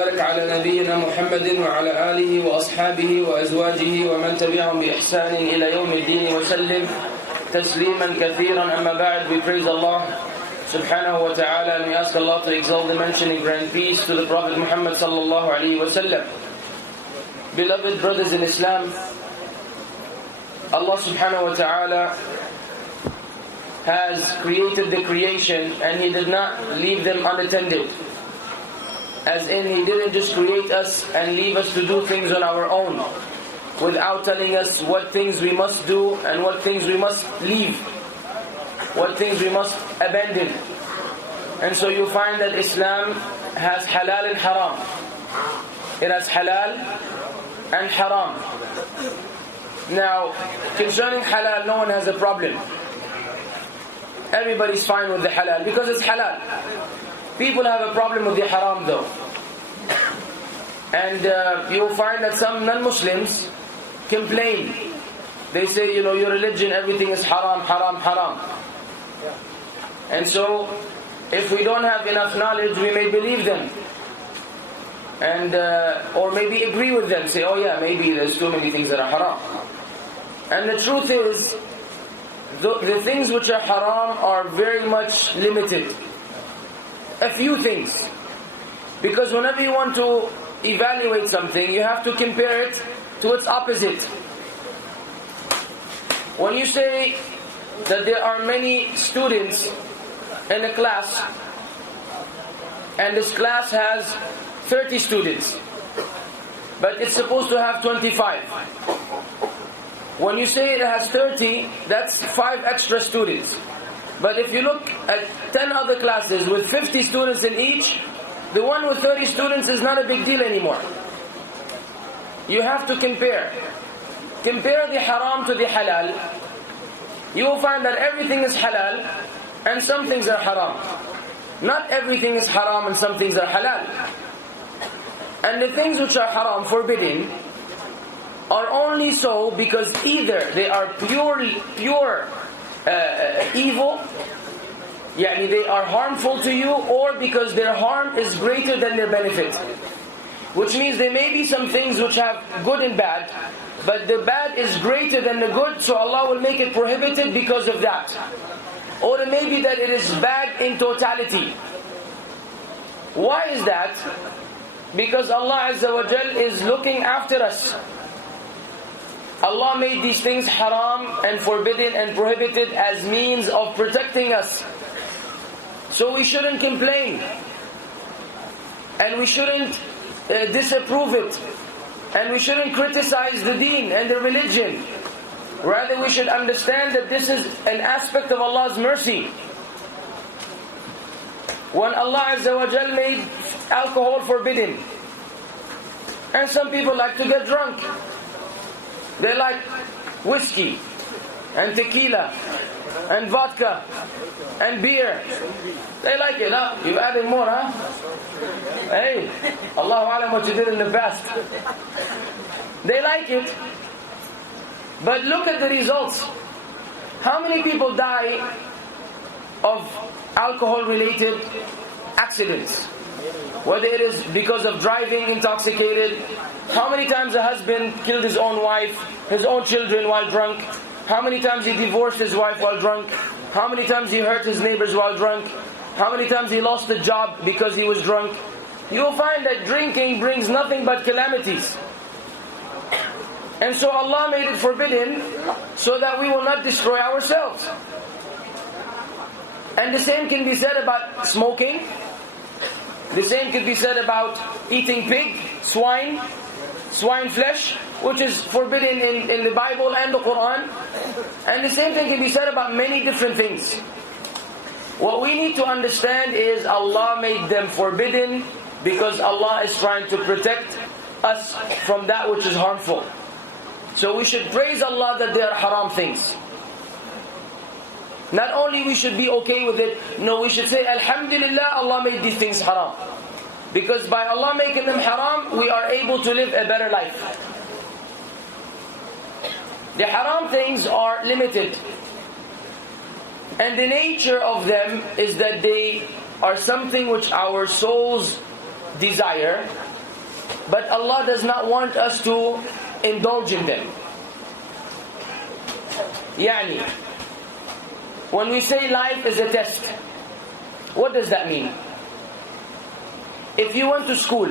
بارك على نبينا محمد وعلى آله وأصحابه وأزواجه ومن تبعهم بإحسان إلى يوم الدين وسلم تسليما كثيرا. أما بعد, we praise Allah subhanahu wa ta'ala and we ask Allah to exalt the mentioning grant peace to the Prophet Muhammad sallallahu alayhi wa sallam. Beloved brothers in Islam, Allah subhanahu wa ta'ala has created the creation and He did not leave them unattended. As in, He didn't just create us and leave us to do things on our own without telling us what things we must do and what things we must leave, what things we must abandon. And so you find that Islam has halal and haram. It has halal and haram. Now, concerning halal, no one has a problem. Everybody's fine with the halal because it's halal. People have a problem with the haram though. And you'll find that some non-Muslims complain. They say, your religion, everything is haram, haram, haram. And so, if we don't have enough knowledge, we may believe them. And or maybe agree with them. Say, oh yeah, maybe there's too many things that are haram. And the truth is, the things which are haram are very much limited. A few things. Because whenever you want to evaluate something, you have to compare it to its opposite. When you say that there are many students in a class, and this class has 30 students, but it's supposed to have 25. When you say it has 30, that's 5 extra students. But if you look at 10 other classes with 50 students in each, the one with 30 students is not a big deal anymore. You have to compare. Compare the haram to the halal. You will find that everything is halal and some things are haram. Not everything is haram and some things are halal. And the things which are haram, forbidden, are only so because either they are pure evil, yani they are harmful to you, or because their harm is greater than their benefit. Which means there may be some things which have good and bad, but the bad is greater than the good, so Allah will make it prohibited because of that. Or it may be that it is bad in totality. Why is that? Because Allah Azza wa Jal is looking after us. Allah made these things haram and forbidden and prohibited as means of protecting us. So we shouldn't complain. And we shouldn't disapprove it. And we shouldn't criticize the deen and the religion. Rather, we should understand that this is an aspect of Allah's mercy. When Allah Azza wa Jal made alcohol forbidden, and some people like to get drunk. They like whiskey and tequila and vodka and beer. They like it, huh? You're adding more, huh? Hey, Allahu Alam what you did in the past. They like it. But look at the results. How many people die of alcohol-related accidents? Whether it is because of driving intoxicated. How many times a husband killed his own wife, his own children while drunk? How many times he divorced his wife while drunk? How many times he hurt his neighbors while drunk? How many times he lost a job because he was drunk? You will find that drinking brings nothing but calamities. And so Allah made it forbidden so that we will not destroy ourselves. And the same can be said about smoking. The same could be said about eating pig, swine flesh, which is forbidden in the Bible and the Quran. And the same thing can be said about many different things. What we need to understand is Allah made them forbidden because Allah is trying to protect us from that which is harmful. So we should praise Allah that they are haram things. Not only we should be okay with it, no, we should say, Alhamdulillah, Allah made these things haram. Because by Allah making them haram, we are able to live a better life. The haram things are limited. And the nature of them is that they are something which our souls desire, but Allah does not want us to indulge in them. Yani, when we say life is a test, what does that mean? If you went to school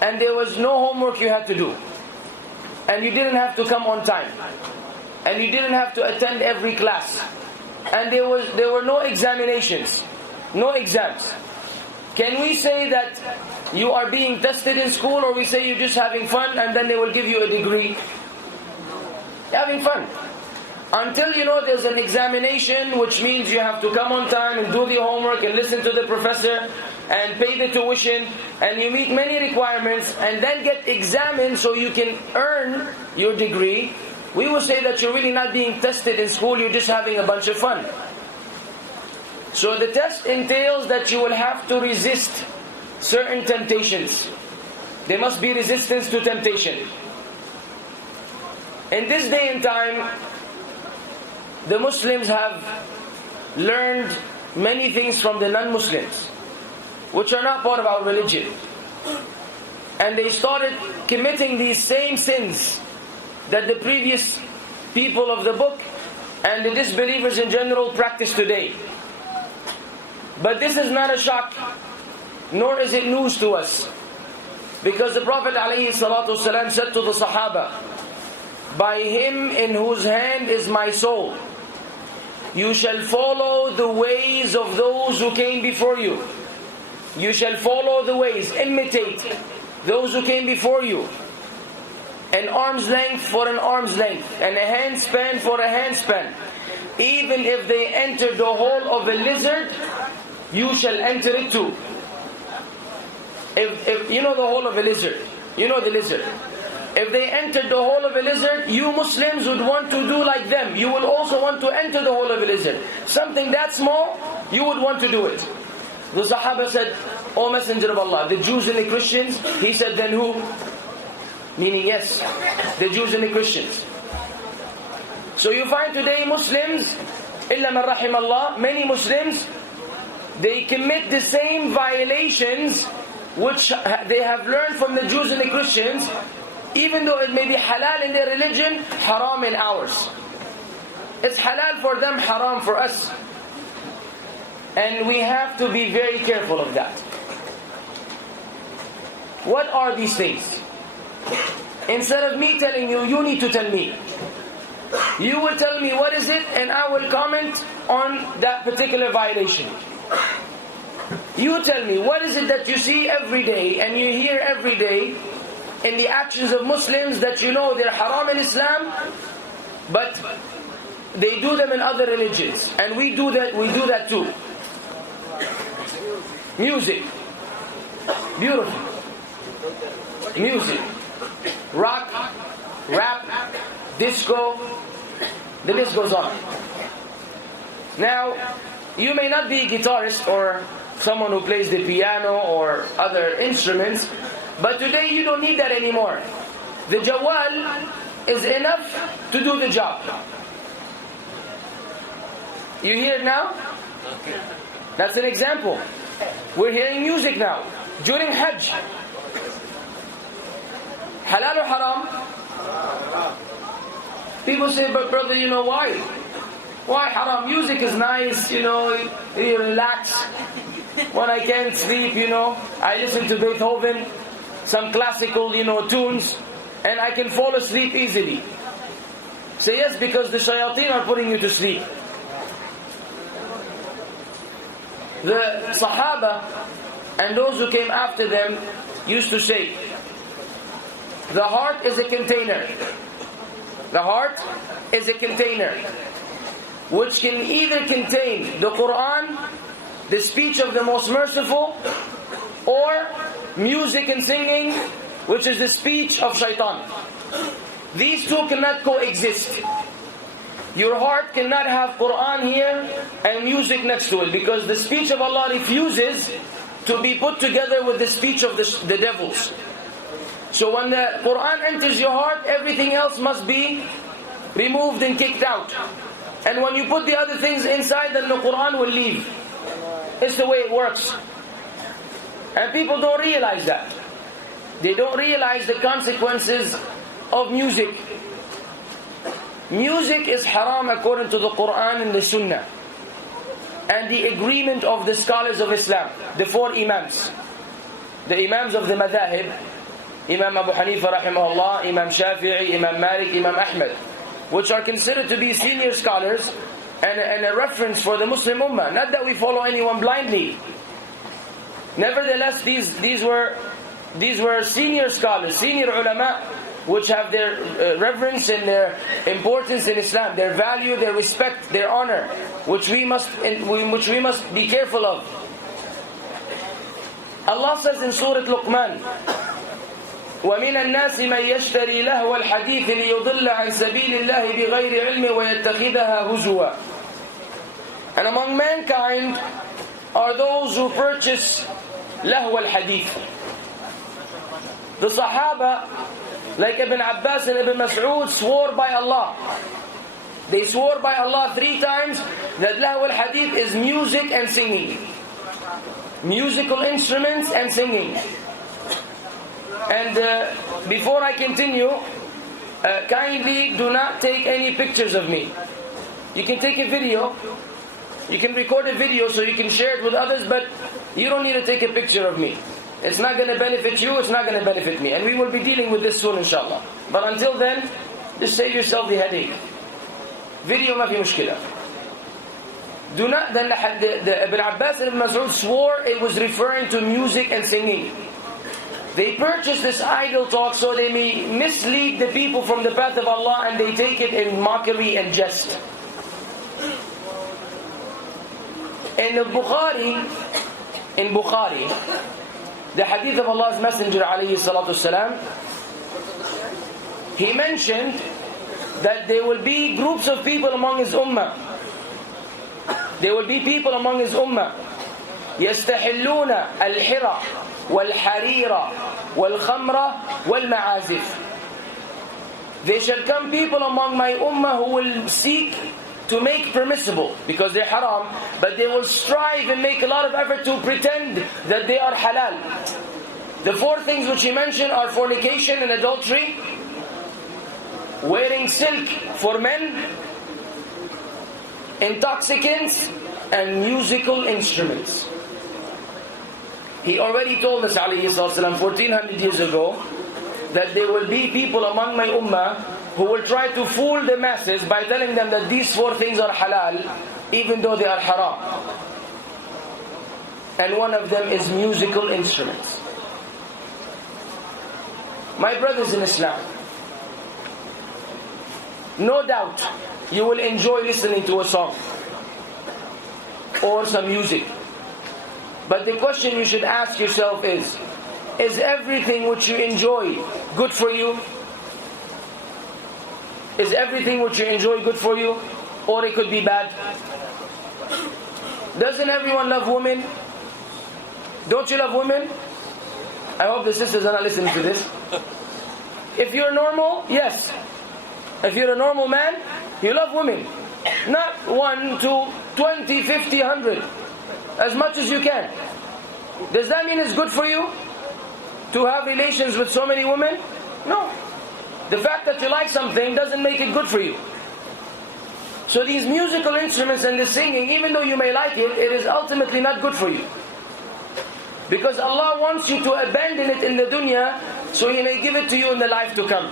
and there was no homework you had to do, and you didn't have to come on time, and you didn't have to attend every class, and there were no examinations, no exams, can we say that you are being tested in school, or we say you're just having fun and then they will give you a degree? You're having fun. Until there's an examination, which means you have to come on time and do the homework and listen to the professor and pay the tuition, and you meet many requirements and then get examined so you can earn your degree, we will say that you're really not being tested in school, you're just having a bunch of fun. So the test entails that you will have to resist certain temptations. There must be resistance to temptation. In this day and time, the Muslims have learned many things from the non-Muslims, which are not part of our religion. And they started committing these same sins that the previous people of the book and the disbelievers in general practice today. But this is not a shock, nor is it news to us. Because the Prophet ﷺ said to the Sahaba, "By him in whose hand is my soul, you shall follow the ways of those who came before you. You shall follow the ways, imitate those who came before you. An arm's length for an arm's length, and a handspan for a handspan. Even if they enter the hole of a lizard, you shall enter it too." If you know the hole of a lizard, you know the lizard. If they entered the hole of a lizard, you Muslims would want to do like them. You would also want to enter the hole of a lizard. Something that small, you would want to do it. The Sahaba said, "O Messenger of Allah, the Jews and the Christians?" He said, "Then who?" Meaning, yes, the Jews and the Christians. So you find today Muslims, illa man rahim Allah, many Muslims, they commit the same violations which they have learned from the Jews and the Christians, even though it may be halal in their religion, haram in ours. It's halal for them, haram for us. And we have to be very careful of that. What are these things? Instead of me telling you, you need to tell me. You will tell me what is it, and I will comment on that particular violation. You tell me, what is it that you see every day and you hear every day in the actions of Muslims that you know they're haram in Islam, but they do them in other religions, and we do that too. Music, beautiful. Music, rock, rap, disco, the list goes on. Now, you may not be a guitarist or someone who plays the piano or other instruments, but today you don't need that anymore. The jawal is enough to do the job. You hear it now? That's an example. We're hearing music now during Hajj. Halal or haram? People say, "But brother, you know why? Why haram? Music is nice, you relax. When I can't sleep, I listen to Beethoven, some classical, tunes, and I can fall asleep easily." Say, yes, because the shayateen are putting you to sleep. The Sahaba and those who came after them used to say, the heart is a container. The heart is a container which can either contain the Quran, the speech of the most merciful, or music and singing, which is the speech of shaitan. These two cannot coexist. Your heart cannot have Quran here and music next to it, because the speech of Allah refuses to be put together with the speech of the devils. So when the Quran enters your heart, everything else must be removed and kicked out. And when you put the other things inside, then the Quran will leave. It's the way it works. And people don't realize that. They don't realize the consequences of music. Music is haram according to the Quran and the Sunnah. And the agreement of the scholars of Islam, the four Imams. The Imams of the Madhahib, Imam Abu Hanifa rahimahullah, Imam Shafi'i, Imam Malik, Imam Ahmad, which are considered to be senior scholars and a reference for the Muslim Ummah. Not that we follow anyone blindly. Nevertheless, these were senior scholars, senior ulama, which have their reverence and their importance in Islam, their value, their respect, their honor, which we must be careful of. Allah says in Surah Luqman, وَمِنَ النَّاسِ مَنْ يَشْتَرِي لَهْوَ الْحَدِيثِ لِيُضِلَّ عَنْ سَبِيلِ اللَّهِ بِغَيْرِ عِلْمٍ وَيَتَّخِذَهَا هُزُوًا. And among mankind are those who purchase لَهْوَ الْحَدِيثِ. The Sahaba, like Ibn Abbas and Ibn Mas'ud, swore by Allah. They swore by Allah 3 times that لَهْوَ الْحَدِيث is music and singing. Musical instruments and singing. And before I continue, kindly do not take any pictures of me. You can take a video, you can record a video so you can share it with others, but you don't need to take a picture of me. It's not going to benefit you, it's not going to benefit me. And we will be dealing with this soon inshallah. But until then, just save yourself the headache. Video ma fi mushkila. Do not, then the Ibn Abbas and Ibn Mas'ud swore it was referring to music and singing. They purchase this idle talk so they may mislead the people from the path of Allah, and they take it in mockery and jest. In Bukhari, the hadith of Allah's Messenger alayhi salatu salam, he mentioned that there will be groups of people among his ummah. There will be people among his ummah يستحلون الحرى والحرير والخمر والمعازف. There shall come people among my ummah who will seek to make permissible because they're haram, but they will strive and make a lot of effort to pretend that they are halal. The 4 things which he mentioned are fornication and adultery, wearing silk for men, intoxicants, and musical instruments. He already told us, alayhi sallam, 1400 years ago, that there will be people among my ummah who will try to fool the masses by telling them that these 4 things are halal, even though they are haram. And one of them is musical instruments. My brothers in Islam, no doubt you will enjoy listening to a song or some music. But the question you should ask yourself is everything which you enjoy good for you? Is everything which you enjoy good for you? Or it could be bad? Doesn't everyone love women? Don't you love women? I hope the sisters are not listening to this. If you're normal, yes. If you're a normal man, you love women. Not 1, 2, 20, 50, 100. As much as you can. Does that mean it's good for you to have relations with so many women? No. The fact that you like something doesn't make it good for you. So these musical instruments and the singing, even though you may like it, it is ultimately not good for you. Because Allah wants you to abandon it in the dunya so He may give it to you in the life to come.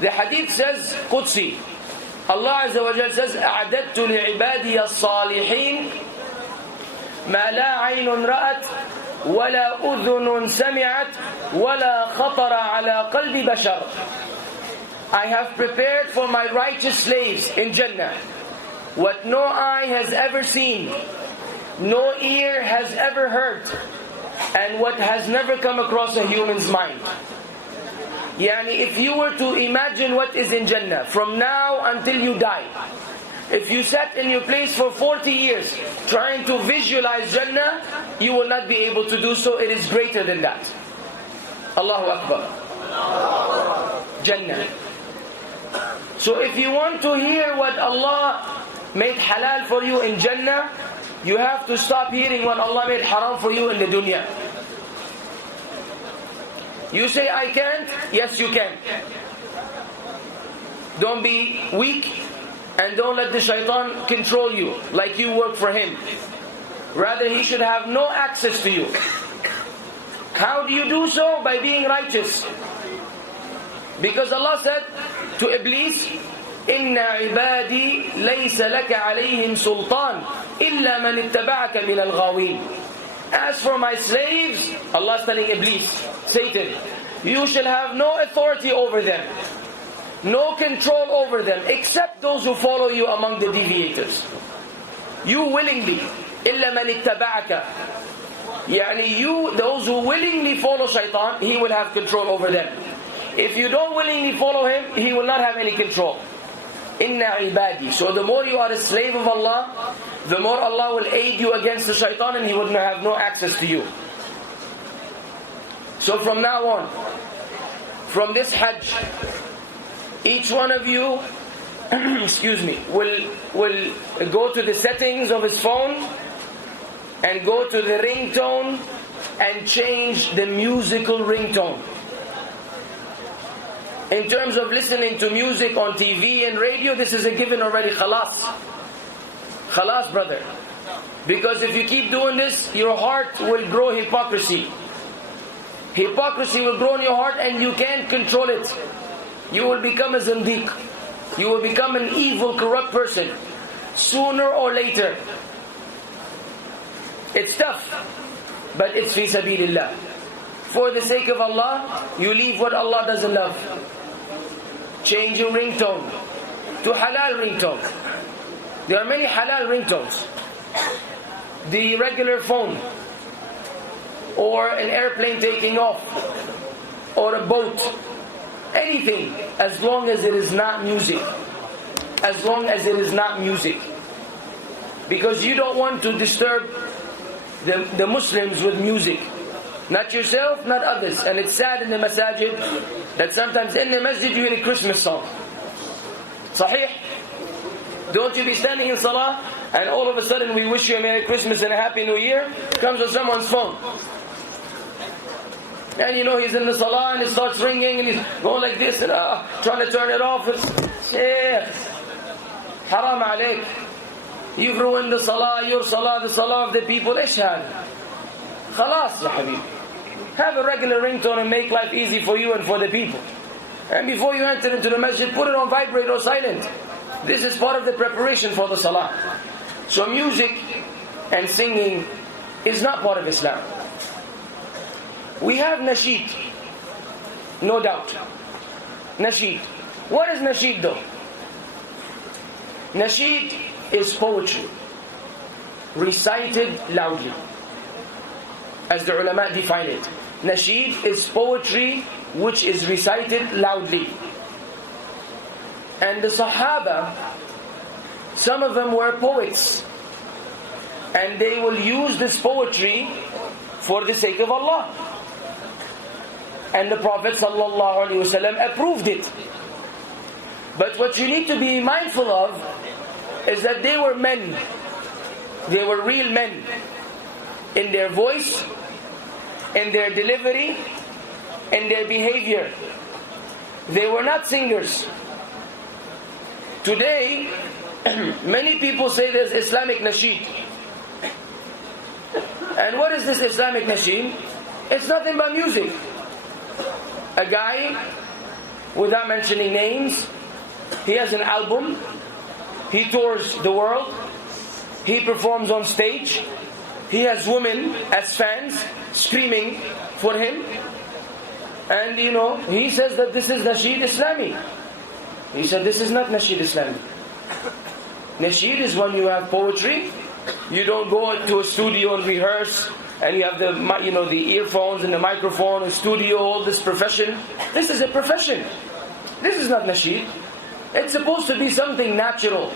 The hadith says, Qudsi, Allah Azza wa Jal says, أَعْدَدْتُ لِعِبَادِيَ الصَّالِحِينَ مَا لَا عَيْنٌ رَأَتْ وَلَا أُذُنٌ سَمِعَتْ وَلَا خَطَرَ عَلَى قَلْبِ بَشَرٍ. I have prepared for my righteous slaves in Jannah what no eye has ever seen, no ear has ever heard, and what has never come across a human's mind. Yani, if you were to imagine what is in Jannah from now until you die, if you sat in your place for 40 years trying to visualize Jannah, you will not be able to do so. It is greater than that. Allahu Akbar. Jannah. So if you want to hear what Allah made halal for you in Jannah, you have to stop hearing what Allah made haram for you in the dunya. You say, I can't. Yes, you can. Don't be weak and don't let the shaitan control you like you work for him. Rather, he should have no access to you. How do you do so? By being righteous. Because Allah said to Iblis, إِنَّ عِبَادِي لَيْسَ لَكَ عَلَيْهِمْ سُلْطَانٌ إِلَّا مَنِ اتَّبَعَكَ مِنَ الْغَاوِينَ. As for my slaves, Allah is telling Iblis, Satan, you shall have no authority over them, no control over them, except those who follow you among the deviators. You willingly, إِلَّا مَنِ اتَّبَعَكَ. Yani you, those who willingly follow shaitan, he will have control over them. If you don't willingly follow him, he will not have any control. Inna ibadi. So the more you are a slave of Allah, the more Allah will aid you against the shaitan and he will have no access to you. So from now on, from this Hajj, each one of you excuse me, will go to the settings of his phone and go to the ringtone and change the musical ringtone. In terms of listening to music on TV and radio, this is a given already. Khalas. Khalas, brother. Because if you keep doing this, your heart will grow hypocrisy. Hypocrisy will grow in your heart and you can't control it. You will become a zindiq. You will become an evil, corrupt person. Sooner or later. It's tough, but it's fi sabilillah. For the sake of Allah, you leave what Allah doesn't love. Change your ringtone to halal ringtone. There are many halal ringtones. The regular phone, or an airplane taking off, or a boat, anything, as long as it is not music. As long as it is not music. Because you don't want to disturb the Muslims with music. Not yourself, not others. And it's sad in the masajid that sometimes in the masjid you hear a Christmas song. Sahih? Don't you be standing in salah and all of a sudden we wish you a Merry Christmas and a Happy New Year, comes on someone's phone. And you know he's in the salah and it starts ringing and he's going like this and trying to turn it off. Shaykh, haram alayk. You've ruined the salah, your salah, the salah of the people. Ish had. Khalas, ya habib. Have a regular ringtone and make life easy for you and for the people. And before you enter into the masjid, put it on vibrate or silent. This is part of the preparation for the salah. So music and singing is not part of Islam. We have nasheed, no doubt. Nasheed. What is nasheed though? Nasheed is poetry, recited loudly. As the ulama define it. Nasheed is poetry which is recited loudly. And the Sahaba, some of them were poets. And they will use this poetry for the sake of Allah. And the Prophet ﷺ approved it. But what you need to be mindful of is that they were men. They were real men. In their voice, in their delivery, in their behavior. They were not singers. Today, many people say there's Islamic nasheed. And what is this Islamic nasheed? It's nothing but music. A guy, without mentioning names, he has an album, he tours the world, he performs on stage, he has women as fans screaming for him, and he says that this is Nasheed Islami. He said this is not Nasheed Islami. Nasheed is when you have poetry, you don't go to a studio and rehearse, and you have the earphones and the microphone and studio, all this profession. This is a profession. This is not Nasheed. It's supposed to be something natural.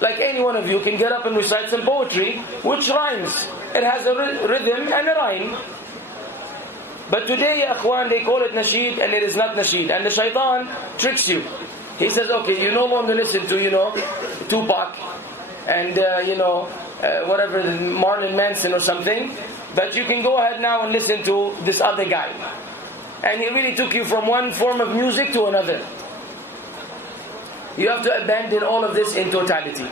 Like any one of you can get up and recite some poetry which rhymes. It has a rhythm and a rhyme. But today, ya akhwan, they call it nasheed and it is not nasheed. And the shaitan tricks you. He says, okay, you no longer listen to, Tupac and, whatever, Marilyn Manson or something, but you can go ahead now and listen to this other guy. And he really took you from one form of music to another. You have to abandon all of this in totality.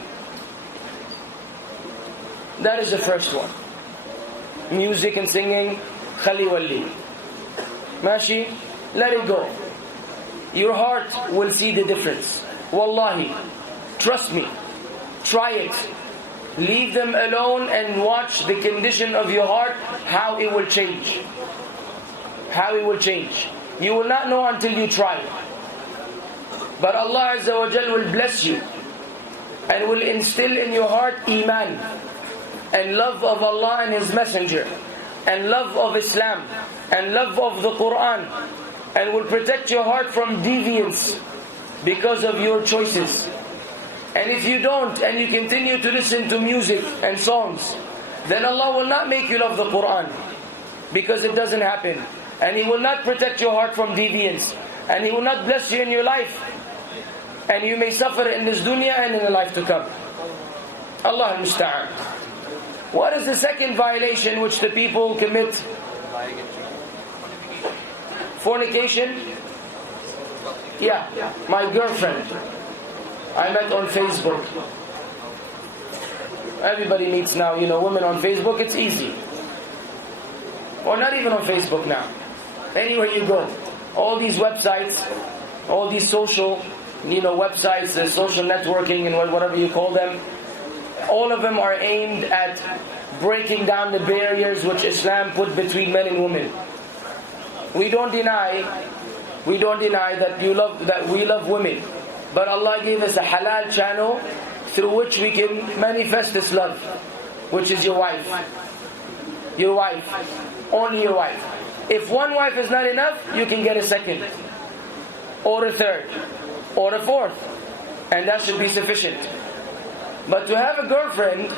That is the first one. Music and singing, khali wali. Mashi, let it go. Your heart will see the difference. Wallahi, trust me. Try it. Leave them alone and watch the condition of your heart, how it will change. How it will change. You will not know until you try. But Allah Azza wa Jal will bless you and will instill in your heart iman and love of Allah and His Messenger and love of Islam and love of the Quran, and will protect your heart from deviance because of your choices. And if you don't, and you continue to listen to music and songs, then Allah will not make you love the Quran, because it doesn't happen. And He will not protect your heart from deviance, and He will not bless you in your life, and you may suffer in this dunya and in the life to come. Allah al-Musta'an. What is the second violation which the people commit? Fornication? Yeah, my girlfriend I met on Facebook. Everybody meets now, women on Facebook, it's easy. Or not even on Facebook now. Anywhere you go. All these websites, all these social, websites, social networking and whatever you call them, all of them are aimed at breaking down the barriers which Islam put between men and women. We don't deny that we love women. But Allah gave us a halal channel through which we can manifest this love, which is your wife. Your wife. Only your wife. If one wife is not enough, you can get a second, or a third, or a fourth, and that should be sufficient. But to have a girlfriend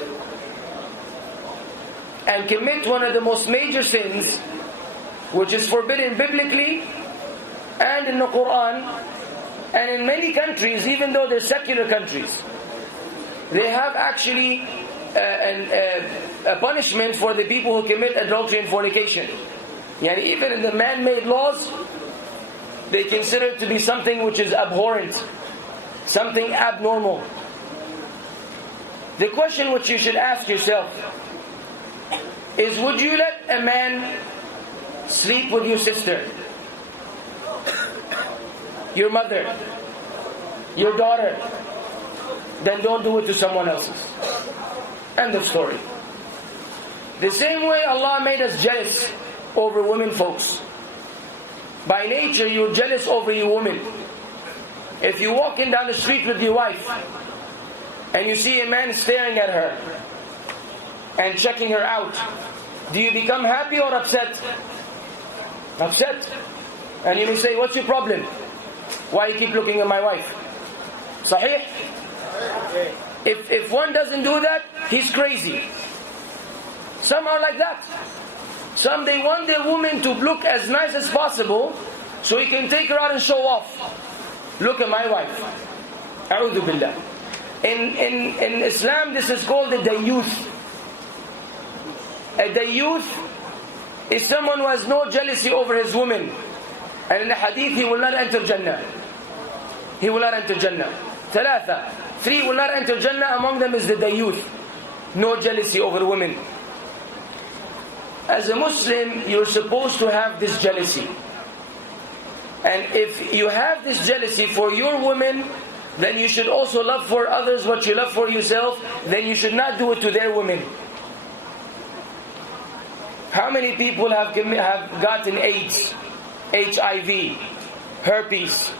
and commit one of the most major sins, which is forbidden biblically and in the Quran, and in many countries, even though they're secular countries, they have actually a punishment for the people who commit adultery and fornication. Even in the man-made laws, they consider it to be something which is abhorrent, something abnormal. The question which you should ask yourself is, would you let a man sleep with your sister, your mother, your daughter? Then don't do it to someone else's. End of story. The same way Allah made us jealous over women folks. By nature you're jealous over your woman. If you're walking down the street with your wife and you see a man staring at her and checking her out, do you become happy or upset? Upset. And you may say, what's your problem? Why you keep looking at my wife? Sahih? If one doesn't do that, he's crazy. Some are like that. Some, they want their woman to look as nice as possible so he can take her out and show off. Look at my wife. A'udhu billah. In Islam, this is called a dayyuth. A dayyuth is someone who has no jealousy over his woman. And in the hadith, he will not enter Jannah. He will not enter Jannah. Thalatha. 3 will not enter Jannah. Among them is the dayyuth. No jealousy over women. As a Muslim, you're supposed to have this jealousy. And if you have this jealousy for your woman, then you should also love for others what you love for yourself. Then you should not do it to their women. How many people have gotten AIDS, HIV, herpes,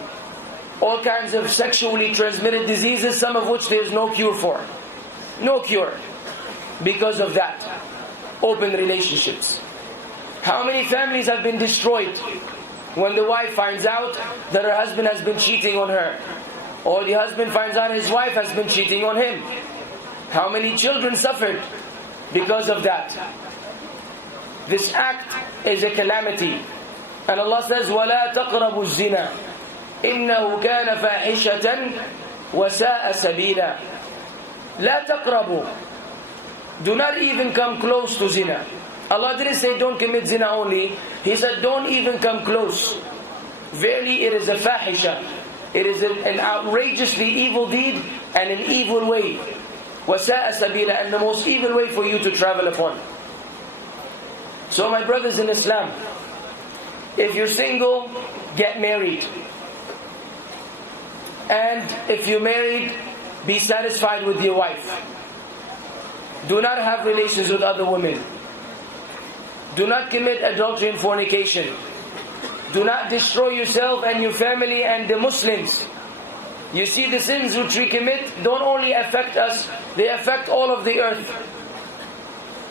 all kinds of sexually transmitted diseases, some of which there's no cure for? No cure. Because of that. Open relationships. How many families have been destroyed when the wife finds out that her husband has been cheating on her, or the husband finds out his wife has been cheating on him? How many children suffered because of that? This act is a calamity. And Allah says, وَلَا تَقْرَبُوا الزِّنَا إِنَّهُ كَانَ فَاحِشَةً وَسَاءَ سَبِيلًا. لا تقربوا. do not even come close to zina. Allah didn't say don't commit zina only. He said don't even come close. Verily it is a fahisha. It is an outrageously evil deed and an evil way. وَسَاءَ سَبِيلًا, and the most evil way for you to travel upon. So my brothers in Islam, if you're single, get married. And if you're married, be satisfied with your wife. Do not have relations with other women. Do not commit adultery and fornication. Do not destroy yourself and your family and the Muslims. You see, the sins which we commit don't only affect us, they affect all of the earth.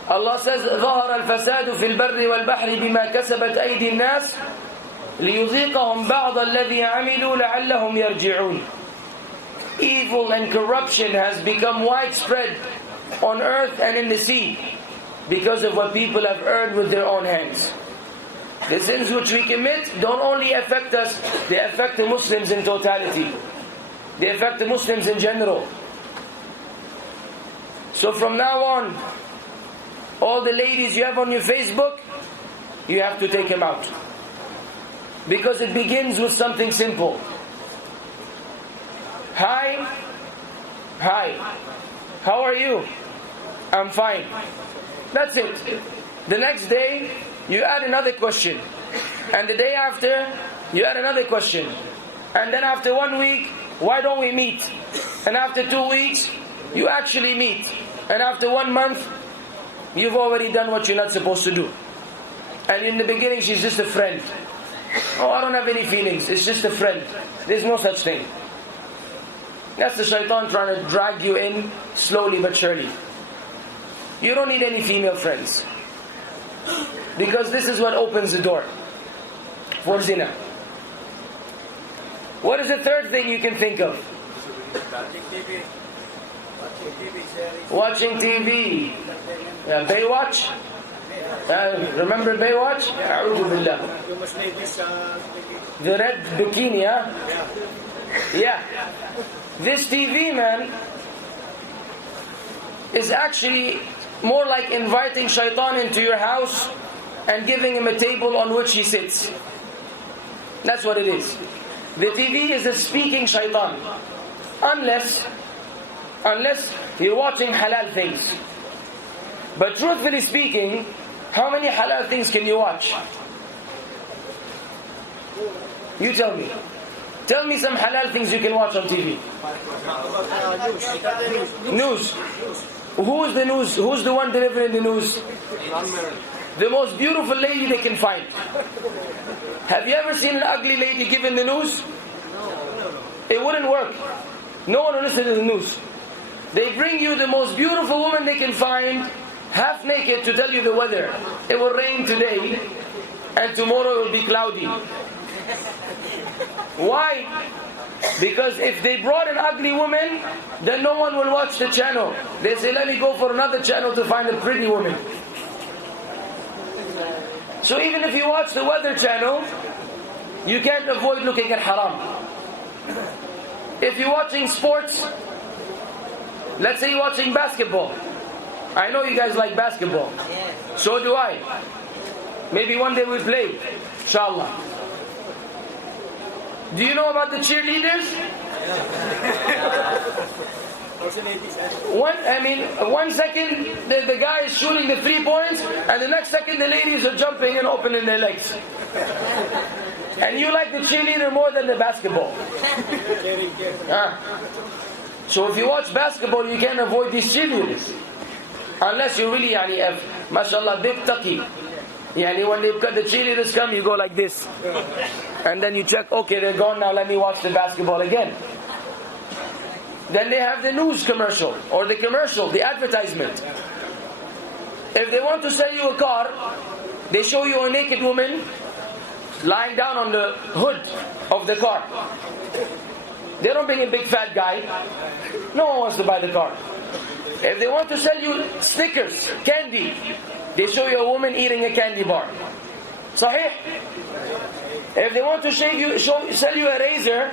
Allah says, ظَهَرَ الْفَسَادُ فِي الْبَرِّ وَالْبَحْرِ بِمَا كَسَبَتْ أَيْدِي النَّاسِ لِيُذِيقَهُمْ بَعْضَ الَّذِي عَمِلُوا لَعَلَّهُمْ يَرْجِعُونَ. Evil and corruption has become widespread on earth and in the sea because of what people have earned with their own hands. The sins which we commit don't only affect us, they affect the Muslims in totality. They affect the Muslims in general. So from now on, all the ladies you have on your Facebook, you have to take them out. Because it begins with something simple. Hi. Hi. How are you? I'm fine. That's it. The next day, you add another question. And the day after, you add another question. And then after 1 week, why don't we meet? And after 2 weeks, you actually meet. And after 1 month, you've already done what you're not supposed to do. And in the beginning, she's just a friend. Oh, I don't have any feelings. It's just a friend. There's no such thing. That's the shaitan trying to drag you in slowly but surely. You don't need any female friends. Because this is what opens the door for zina. What is the third thing you can think of? Watching TV. Yeah, Baywatch? Remember Baywatch? A'udhu billah. The red bikini, huh? Yeah. This TV, man, is actually more like inviting shaitan into your house and giving him a table on which he sits. That's what it is. The TV is a speaking shaitan. Unless you're watching halal things. But truthfully speaking, how many halal things can you watch? You tell me. Tell me some halal things you can watch on TV. News. Who is the news? Who's the one delivering the news? The most beautiful lady they can find. Have you ever seen an ugly lady giving the news? It wouldn't work. No one will listen to the news. They bring you the most beautiful woman they can find, half naked, to tell you the weather. It will rain today, and tomorrow it will be cloudy. Why? Because if they brought an ugly woman, then no one will watch the channel. They say, let me go for another channel to find a pretty woman. So even if you watch the weather channel, you can't avoid looking at haram. If you're watching sports, let's say you're watching basketball. I know you guys like basketball. So do I. Maybe one day we play, inshallah. Do you know about the cheerleaders? One second the guy is shooting the 3 points, and the next second the ladies are jumping and opening their legs. And you like the cheerleader more than the basketball. So if you watch basketball, you can't avoid these cheerleaders. Unless you really, mashallah, big taqi. When the cheerleaders come, you go like this. And then you check, okay, they're gone now, let me watch the basketball again. Then they have the news commercial, or the commercial, the advertisement. If they want to sell you a car, they show you a naked woman lying down on the hood of the car. They don't bring a big fat guy. No one wants to buy the car. If they want to sell you Snickers, candy, they show you a woman eating a candy bar. Sahih? If they want to sell you a razor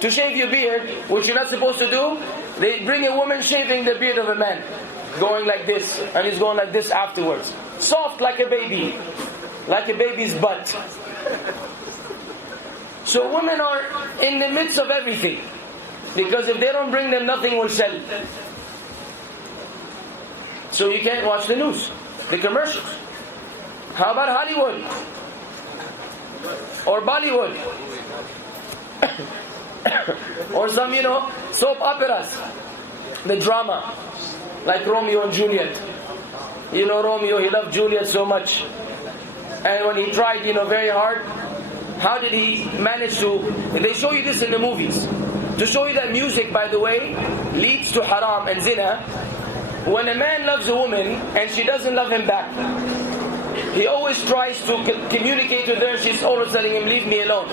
to shave your beard, which you're not supposed to do, they bring a woman shaving the beard of a man. going like this, and he's going like this afterwards. Soft like a baby, like a baby's butt. So women are in the midst of everything, because if they don't bring them, nothing will sell. So you can't watch the news, the commercials. How about Hollywood? Or Bollywood? Or some, soap operas. The drama. Like Romeo and Juliet. Romeo, he loved Juliet so much. And when he tried, very hard, how did he manage to... They show you this in the movies. To show you that music, by the way, leads to haram and zina. When a man loves a woman and she doesn't love him back, he always tries to communicate with her, and she's always telling him, leave me alone.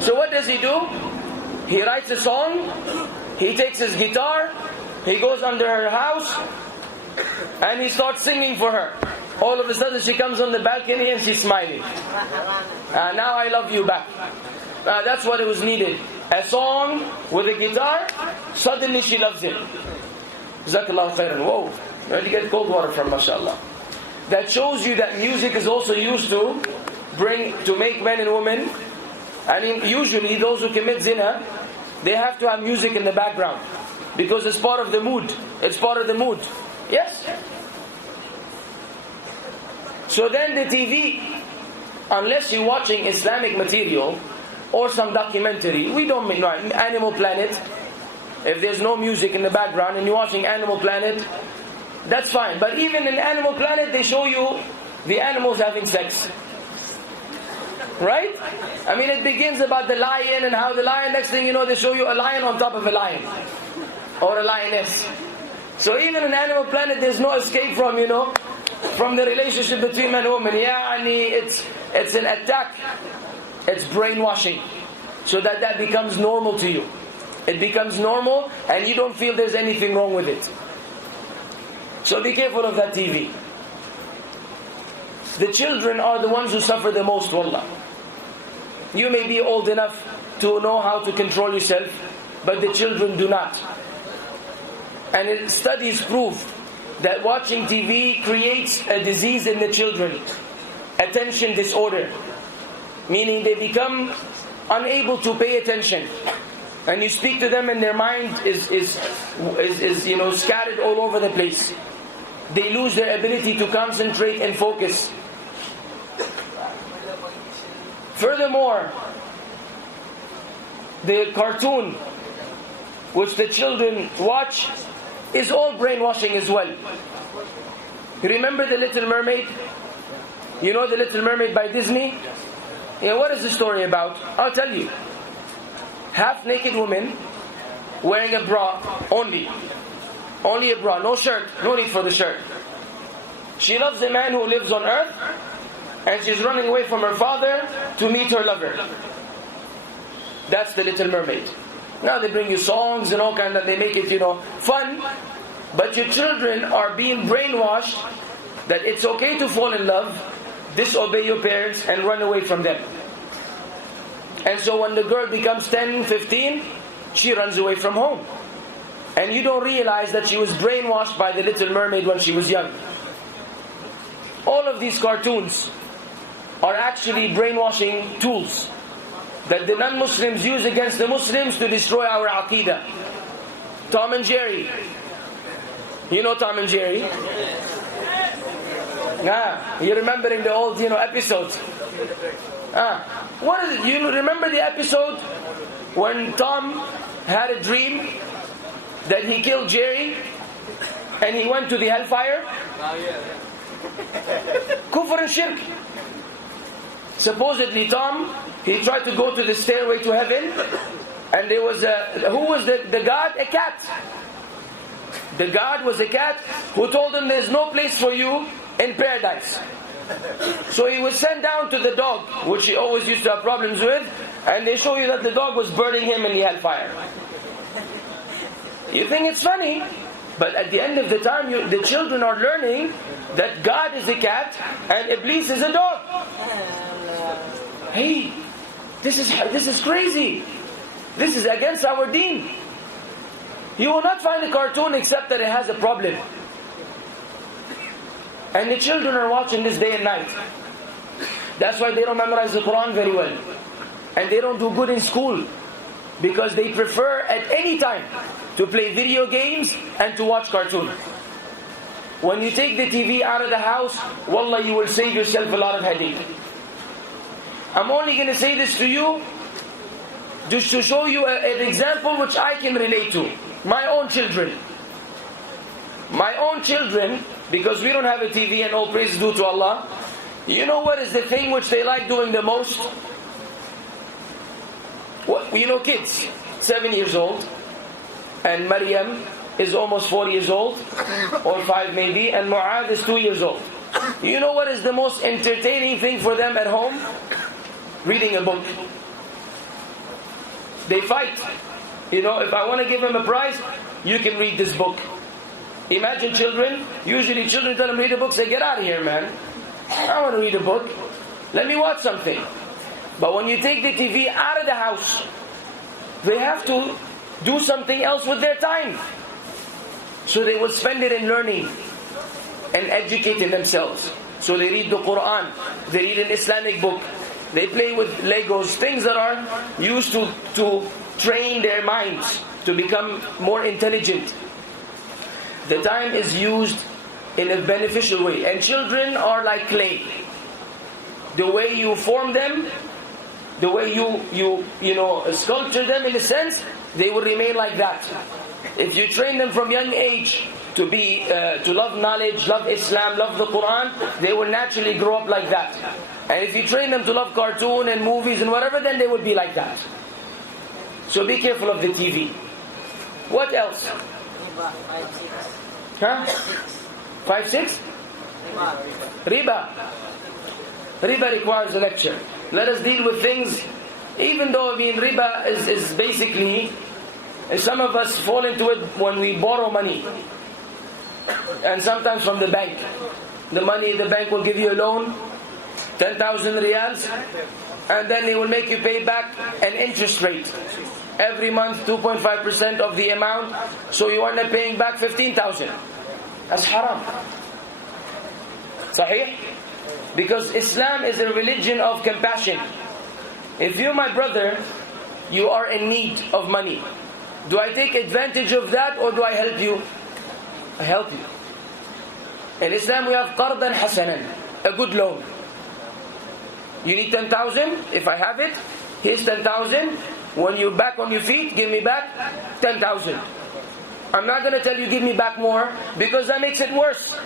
So what does he do? He writes a song, he takes his guitar, he goes under her house, and he starts singing for her. All of a sudden she comes on the balcony and she's smiling. Now I love you back. That's what it was needed. A song with a guitar, suddenly she loves him. Jazakallahu khairan. Whoa, where did you get cold water from, mashallah? That shows you that music is also used to make men and women. I mean, usually those who commit zina, they have to have music in the background, because it's part of the mood. It's part of the mood. Yes? So then the TV, unless you're watching Islamic material or some documentary, we don't make Animal Planet. If there's no music in the background and you're watching Animal Planet, that's fine. But even in Animal Planet, they show you the animals having sex. Right? I mean, it begins about the lion and how the lion, next thing you know, they show you a lion on top of a lion. Or a lioness. So even in Animal Planet, there's no escape from, from the relationship between man and woman. It's an attack. It's brainwashing. So that becomes normal to you. It becomes normal and you don't feel there's anything wrong with it. So be careful of that TV. The children are the ones who suffer the most, wallah. You may be old enough to know how to control yourself, but the children do not. And studies prove that watching TV creates a disease in the children. Attention disorder. Meaning they become unable to pay attention. And you speak to them and their mind is scattered all over the place. They lose their ability to concentrate and focus. Furthermore, the cartoon which the children watch is all brainwashing as well. You remember The Little Mermaid? You know The Little Mermaid by Disney? What is the story about? I'll tell you. Half-naked woman wearing a bra only. Only a bra, no shirt, no need for the shirt. She loves a man who lives on earth, and she's running away from her father to meet her lover. That's The Little Mermaid. Now they bring you songs and all kinds of, they make it, fun. But your children are being brainwashed that it's okay to fall in love, disobey your parents, and run away from them. And so when the girl becomes 10, 15, she runs away from home. And you don't realize that she was brainwashed by The Little Mermaid when she was young. All of these cartoons are actually brainwashing tools that the non-Muslims use against the Muslims to destroy our aqidah. Tom and Jerry. You know Tom and Jerry? You're remembering the old, episodes. What is it? You remember the episode when Tom had a dream that he killed Jerry and he went to the hellfire? Kufr and shirk. Supposedly Tom, he tried to go to the stairway to heaven, and there was who was the god? A cat. The god was a cat who told him there's no place for you in paradise. So he was sent down to the dog, which he always used to have problems with, and they show you that the dog was burning him in the hellfire. You think it's funny, but at the end of the time, the children are learning that God is a cat and Iblis is a dog. Hey, this is crazy. This is against our deen. You will not find a cartoon except that it has a problem. And the children are watching this day and night. That's why they don't memorize the Quran very well. And they don't do good in school. Because they prefer at any time to play video games and to watch cartoons. When you take the TV out of the house, wallah, you will save yourself a lot of headache. I'm only going to say this to you just to show you an example which I can relate to. My own children. My own children, because we don't have a TV and all praise is due to Allah. You know what is the thing which they like doing the most? What, you know, kids, 7 years old, and Maryam is almost 4 years old, or 5 maybe, and Mu'adh is 2 years old. You know what is the most entertaining thing for them at home? Reading a book. They fight. You know, if I want to give them a prize, you can read this book. Imagine children, usually children tell them read a book, say, get out of here, man. I don't want to read a book. Let me watch something. But when you take the TV out of the house, they have to do something else with their time. So they will spend it in learning and educating themselves. So they read the Quran, they read an Islamic book, they play with Legos, things that are used to train their minds to become more intelligent. The time is used in a beneficial way. And children are like clay. The way you form them, the way you sculpture them in a sense, they will remain like that. If you train them from young age to love knowledge, love Islam, love the Quran, they will naturally grow up like that. And if you train them to love cartoon and movies and whatever, then they will be like that. So be careful of the TV. What else? Huh? 5, 6? Riba. Riba requires a lecture. Let us deal with things, even though riba is basically, some of us fall into it when we borrow money. And sometimes from the bank. The money, the bank will give you a loan, 10,000 riyals, and then they will make you pay back an interest rate. Every month, 2.5% of the amount, so you end up paying back 15,000. That's haram. Sahih? Because Islam is a religion of compassion. If you, my brother, you are in need of money, do I take advantage of that or do I help you? I help you. In Islam we have qardan hasanan, a good loan. You need 10,000? If I have it, here's 10,000. When you're back on your feet, give me back 10,000. I'm not going to tell you give me back more, because that makes it worse.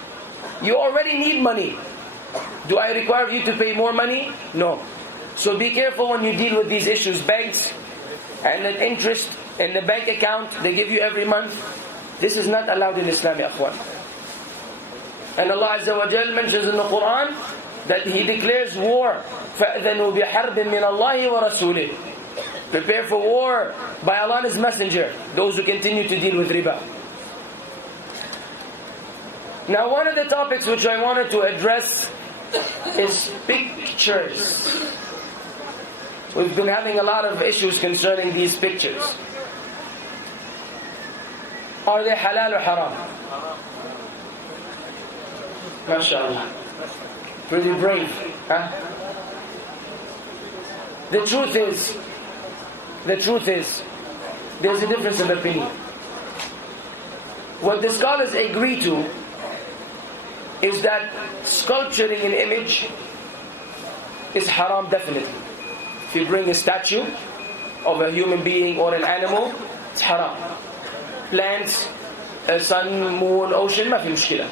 You already need money. Do I require you to pay more money? No. So be careful when you deal with these issues. Banks and the interest in the bank account they give you every month. This is not allowed in Islam, ya akhwan. And Allah Azza wa Jal mentions in the Quran that He declares war. فَأْذَنُوا بِحَرْبٍ مِّنَ اللَّهِ وَرَسُولِهِ. Prepare for war by Allah and His Messenger, those who continue to deal with riba. Now, one of the topics which I wanted to address is pictures. We've been having a lot of issues concerning these pictures. Are they halal or haram? MashaAllah. Pretty brave, huh? The truth is, there's a difference of opinion. What the scholars agree to is that sculpturing an image is haram definitely. If you bring a statue of a human being or an animal, it's haram. Plants, sun, moon, ocean, ما في مشكلة.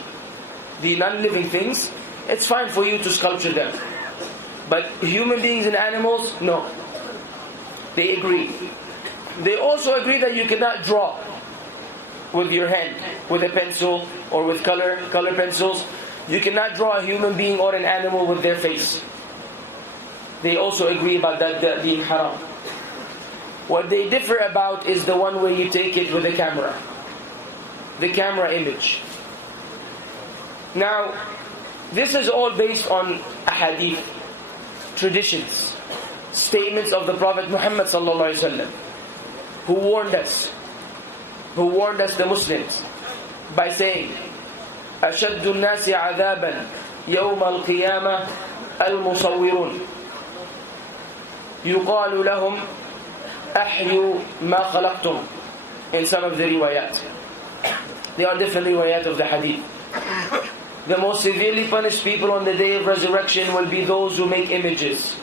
The non-living things, it's fine for you to sculpture them. But human beings and animals, no. They agree. They also agree that you cannot draw with your hand, with a pencil or with color pencils. You cannot draw a human being or an animal with their face. They also agree about that being haram. What they differ about is the one where you take it with a camera. The camera image. Now, this is all based on ahadith, traditions, statements of the Prophet Muhammad sallallahu alaihi wasallam, who warned us, the Muslims, by saying أشد الناس عذابا يوم القيامة المصورون يقال لهم أحيوا ما خلقتم. In some of the riwayat, there are different riwayat of the hadith. The most severely punished people on the day of resurrection will be those who make images.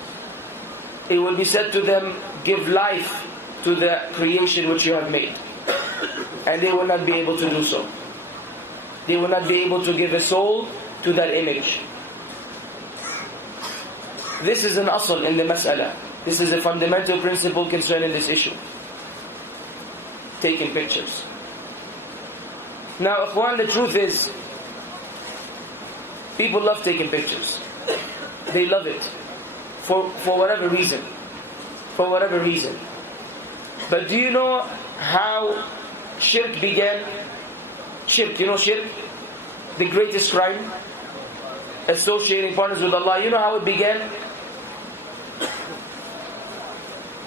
It will be said to them, give life to the creation which you have made. And they will not be able to do so. They will not be able to give a soul to that image. This is an asl in the mas'ala. This is a fundamental principle concerning this issue. Taking pictures. Now, Ikhwan, the truth is, people love taking pictures. They love it. For whatever reason. For whatever reason. But do you know how shirk began? Shirk, you know shirk? The greatest crime? Associating partners with Allah. You know how it began?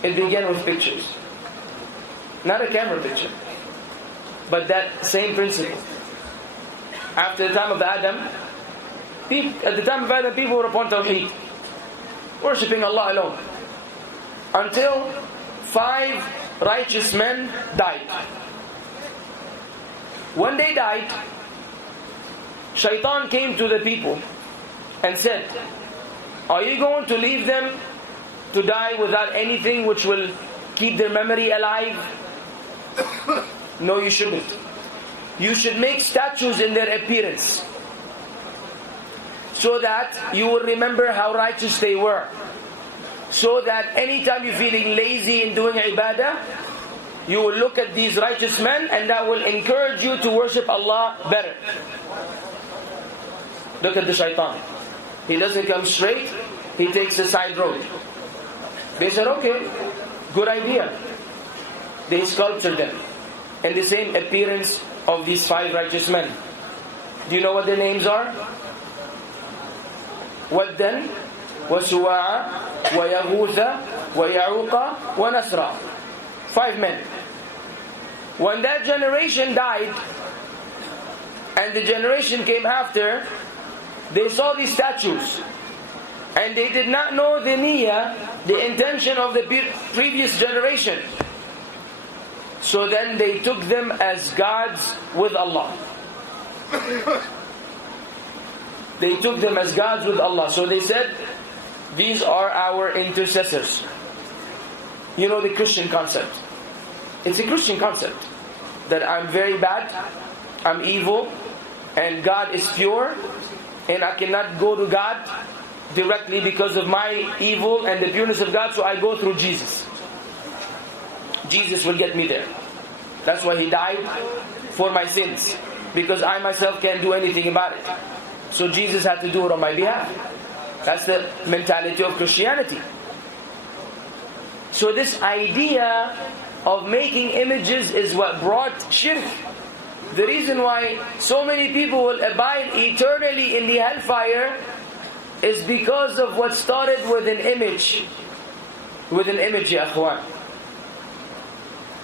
It began with pictures. Not a camera picture, but that same principle. After the time of Adam, people were upon Tawheed, worshipping Allah alone. Until 5 righteous men died. When they died, Shaitan came to the people and said, are you going to leave them to die without anything which will keep their memory alive? No, you shouldn't. You should make statues in their appearance, so that you will remember how righteous they were. So that anytime you're feeling lazy in doing ibadah, you will look at these righteous men, and that will encourage you to worship Allah better. Look at the shaitan. He doesn't come straight, he takes a side road. They said, okay, good idea. They sculptured them in the same appearance of these 5 righteous men. Do you know what their names are? Waddan, wa Suwa'a, wa Yaghutha, wa Ya'uqa, wa Nasra. 5 men. When that generation died, and the generation came after, they saw these statues, and they did not know the niyyah, the intention of the previous generation. So then they took them as gods with Allah. They took them as gods with Allah. So they said, these are our intercessors. You know the Christian concept. It's a Christian concept. That I'm very bad, I'm evil, and God is pure, and I cannot go to God directly because of my evil and the pureness of God, so I go through Jesus. Jesus will get me there. That's why He died for my sins, because I myself can't do anything about it. So Jesus had to do it on my behalf. That's the mentality of Christianity. So this idea of making images is what brought shirk. The reason why so many people will abide eternally in the hellfire is because of what started with an image. With an image, ya akhwan.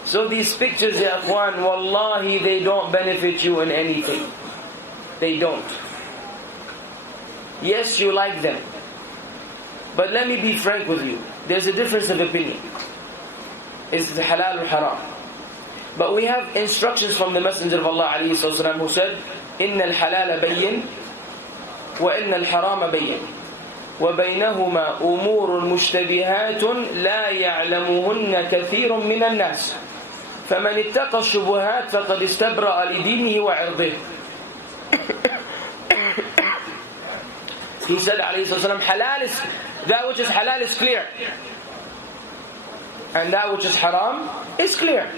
So these pictures, ya akhwan, wallahi, they don't benefit you in anything. They don't. Yes, you like them. But let me be frank with you. There's a difference of opinion. Is it halal or haram? But we have instructions from the Messenger of Allah alayhi wasallam who said, إِنَّ الْحَلَالَ بَيِّن وَإِنَّ الْحَرَامَ بَيِّن وَبَيْنَهُمَا أُمُورٌ مُشْتَبِهَاتٌ لَا يَعْلَمُهُنَّ كَثِيرٌ مِنَ النَّاسِ فَمَنِ اتَّقَى الشُّبُهَاتِ فَقَدْ اسْتَبْرَأَ لِدِينِهِ وَعِرْضِهِ. He said alayhi wasallam, halal is, that which is halal is clear, and that which is haram is clear.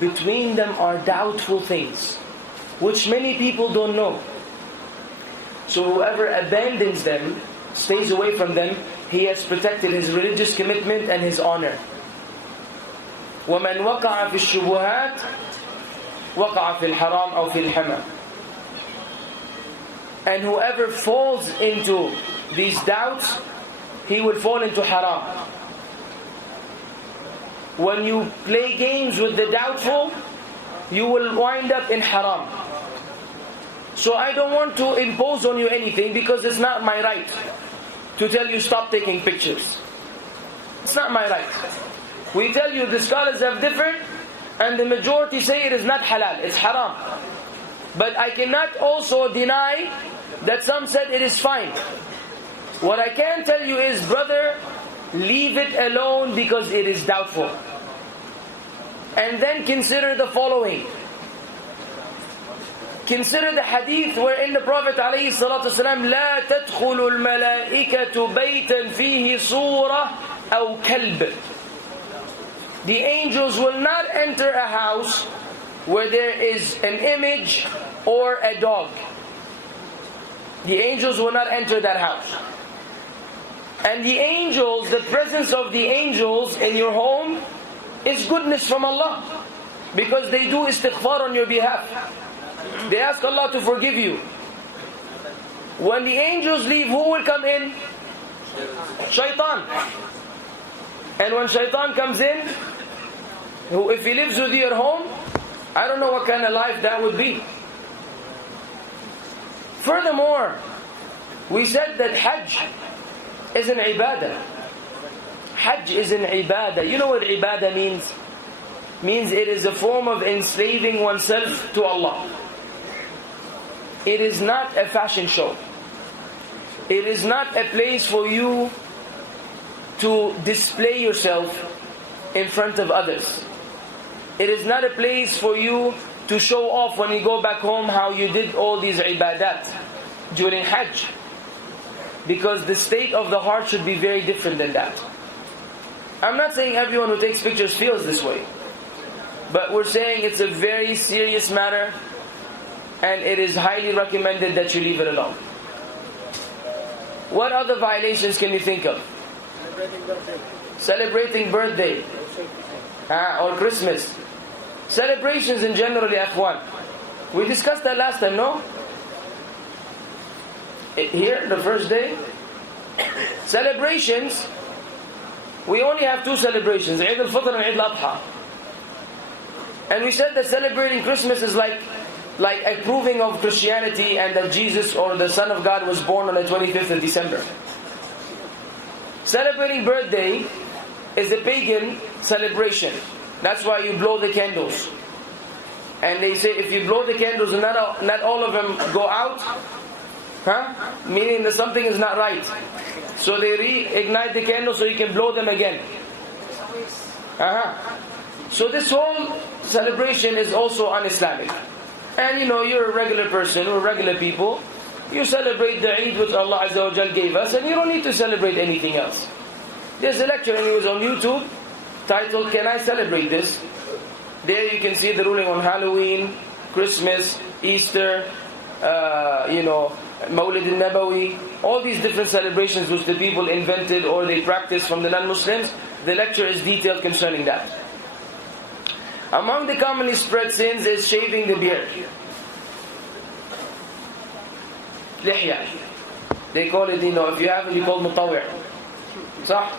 Between them are doubtful things, which many people don't know. So whoever abandons them, stays away from them, he has protected his religious commitment and his honor. وَمَنْ وَقَعَ فِي الشُّبُهَاتِ وَقَعَ فِي الْحَرَامِ أَوْ فِي الْحَمَامِ. And whoever falls into these doubts, he will fall into haram. When you play games with the doubtful, you will wind up in haram. So I don't want to impose on you anything, because it's not my right to tell you stop taking pictures. It's not my right. We tell you the scholars have different, and the majority say it is not halal, it's haram. But I cannot also deny that some said it is fine. What I can tell you is, brother, leave it alone because it is doubtful. And then consider the following. Consider the hadith wherein the Prophet ﷺ, لا تدخل الملائكة بيتا فيه صورة أو كلب. The angels will not enter a house where there is an image or a dog. The angels will not enter that house. And the angels, the presence of the angels in your home is goodness from Allah, because they do istighfar on your behalf. They ask Allah to forgive you. When the angels leave, who will come in? Shaitan. And when shaitan comes in, if he lives with you at home, I don't know what kind of life that would be. Furthermore, we said that Hajj is an ibadah. Hajj is an ibadah. You know what ibadah means? Means it is a form of enslaving oneself to Allah. It is not a fashion show. It is not a place for you to display yourself in front of others. It is not a place for you to show off when you go back home how you did all these ibadat during Hajj. Because the state of the heart should be very different than that. I'm not saying everyone who takes pictures feels this way. But we're saying it's a very serious matter, and it is highly recommended that you leave it alone. What other violations can you think of? Celebrating birthday. Or Christmas. Celebrations in general, ya akhwan. We discussed that last time, no? Here, the first day. Celebrations, we only have two celebrations, Eid al-Fitr and Eid al-Adha. And we said that celebrating Christmas is like approving of Christianity, and that Jesus or the Son of God was born on the 25th of December. Celebrating birthday is a pagan celebration. That's why you blow the candles. And they say if you blow the candles and not all of them go out, meaning that something is not right. So they reignite the candles so you can blow them again. So this whole celebration is also un-Islamic. And you're a regular person, we're regular people. You celebrate the Eid which Allah Azza wa Jal gave us, and you don't need to celebrate anything else. There's a lecture, and it was on YouTube, titled, Can I Celebrate This? There you can see the ruling on Halloween, Christmas, Easter, Mawlid al-Nabawi, all these different celebrations which the people invented or they practice from the non-Muslims. The lecture is detailed concerning that. Among the commonly spread sins is shaving the beard. Lihya. They call it, if you have it, you call it mutawi'. Sah?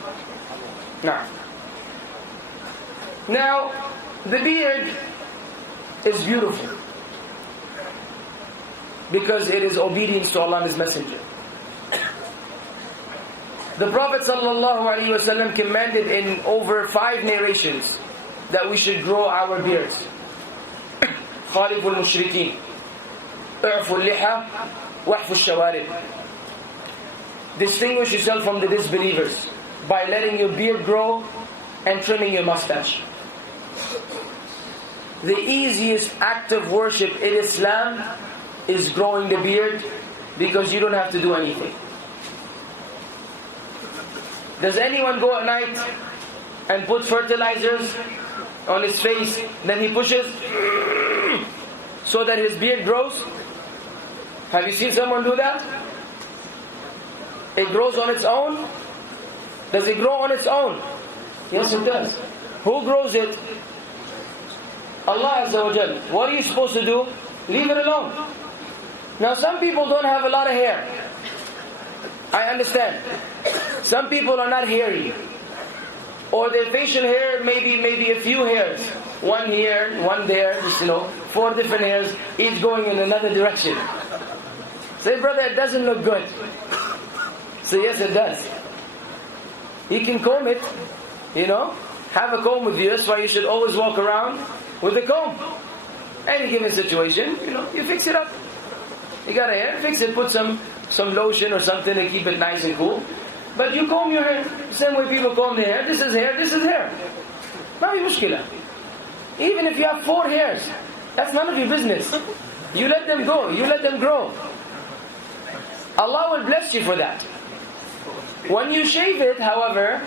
Now, the beard is beautiful because it is obedience to Allah and His Messenger. The Prophet ﷺ commanded in over 5 narrations that we should grow our beards. Khaliful mushrikeen, u'ful liha, wahful shawarib. Distinguish yourself from the disbelievers by letting your beard grow and trimming your mustache. The easiest act of worship in Islam is growing the beard, because you don't have to do anything. Does anyone go at night and put fertilizers on his face, then he pushes so that his beard grows? Have you seen someone do that? It grows on its own? Does it grow on its own? Yes, it does. Who grows it? Allah Azza wa Jal. What are you supposed to do? Leave it alone. Now some people don't have a lot of hair. I understand. Some people are not hairy. Or their facial hair maybe a few hairs. One here, one there, 4 different hairs, each going in another direction. Say, brother, it doesn't look good. Say, yes, it does. He can comb it, have a comb with you. That's why you should always walk around with a comb. Any given situation, you fix it up. You got a hair, fix it, put some lotion or something to keep it nice and cool. But you comb your hair, same way people comb their hair. This is hair, this is hair. ما في مشكلة. Even if you have 4 hairs, that's none of your business. You let them go, you let them grow. Allah will bless you for that. When you shave it, however,